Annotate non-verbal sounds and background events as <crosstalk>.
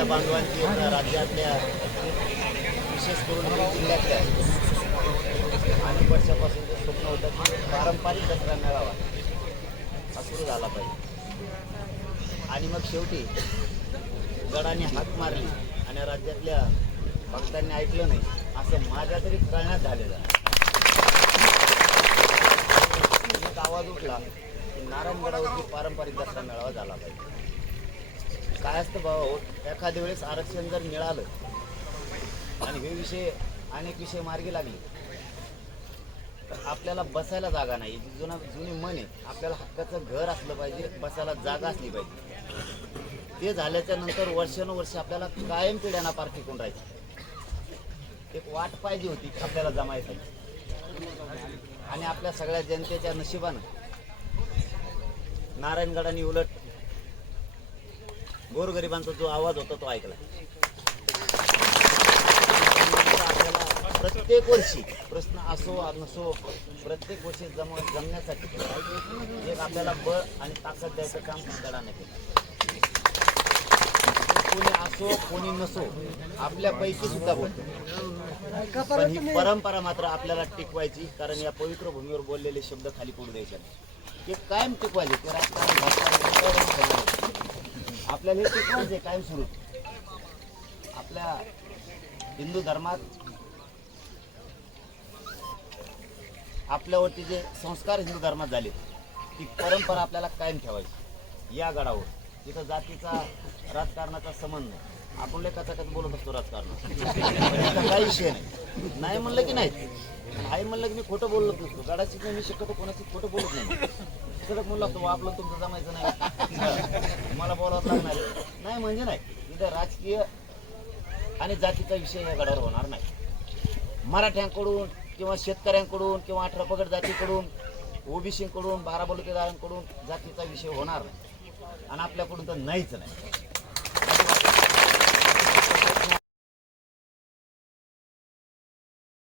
आपल्या बांधवांची राज्यातल्या विशेष करून जिल्ह्यातल्या. अनेक वर्षापासून जे स्वप्न होतं की पारंपरिक दसरा मेळावा हा सुरू झाला पाहिजे. आणि मग शेवटी गडाने हात मारली आणि राज्यातल्या भक्तांनी ऐकलं नाही असं माझ्या तरी कळण्यात झालेलं आहे. आवाज उठला की नारायणगडावरती पारंपरिक दसरा मेळावा झाला पाहिजे. काय असतं बाबा हो, एखाद्या वेळेस आरक्षण जर मिळालं आणि हे विषय अनेक विषय मार्गी लागले तर आपल्याला बसायला जागा नाही. जुना जुनी मन आहे आपल्याला हक्काचं घर असलं पाहिजे बसायला जागा असली पाहिजे. ते झाल्याच्यानंतर वर्षानुवर्ष आपल्याला कायम पिढ्यांना पार टिकून राहायचं. एक वाट पाहिजे होती आपल्याला जमायसाठी. आणि आपल्या सगळ्या जनतेच्या नशिबानं नारायणगडाने उलट गोरगरिबांचा जो आवाज होता तो ऐकला. आपल्याला प्रत्येक वर्षी प्रश्न असो नसो प्रत्येक वर्षी जम जमण्यासाठी एक आपल्याला बळ आणि ताकद द्यायचं काम गडाने केलं. कोणी असो कोणी नसो आपल्यापैकी सुद्धा बोलतो पण ही परंपरा मात्र आपल्याला टिकवायची कारण या पवित्र भूमीवर बोललेले शब्द खाली पडू द्यायचे ते कायम टिकवायचे ते राजकारण आपल्याला म्हणजे कायम सुरू आपल्या हिंदू धर्मात आपल्यावरती जे संस्कार हिंदू धर्मात झाले ती परंपरा आपल्याला कायम ठेवायची. या गडावर. तिथं जातीचा राजकारणाचा संबंध नाही. आपण लय कथा कथा बोलत असतो राजकारण <laughs> काही विषय नाही. म्हणलं की नाही आई म्हणलं की मी खोटं बोलत नसतो गडाची नाही मी शक्यतो कोणाची खोटं बोलत नाही. तिकडं म्हणलं असतो आपलं तुमचं जमायचं नाही. मला बोलावं लागणार नाही म्हणजे नाही. इथं राजकीय आणि जातीचा विषय या गडावर होणार नाही. मराठ्यांकडून किंवा शेतकऱ्यांकडून किंवा अठरा पगड जातीकडून ओबीसीकडून बारा बलुतेदारांकडून जातीचा विषय होणार नाही. आणि आपल्याकडून तर नाहीच नाही.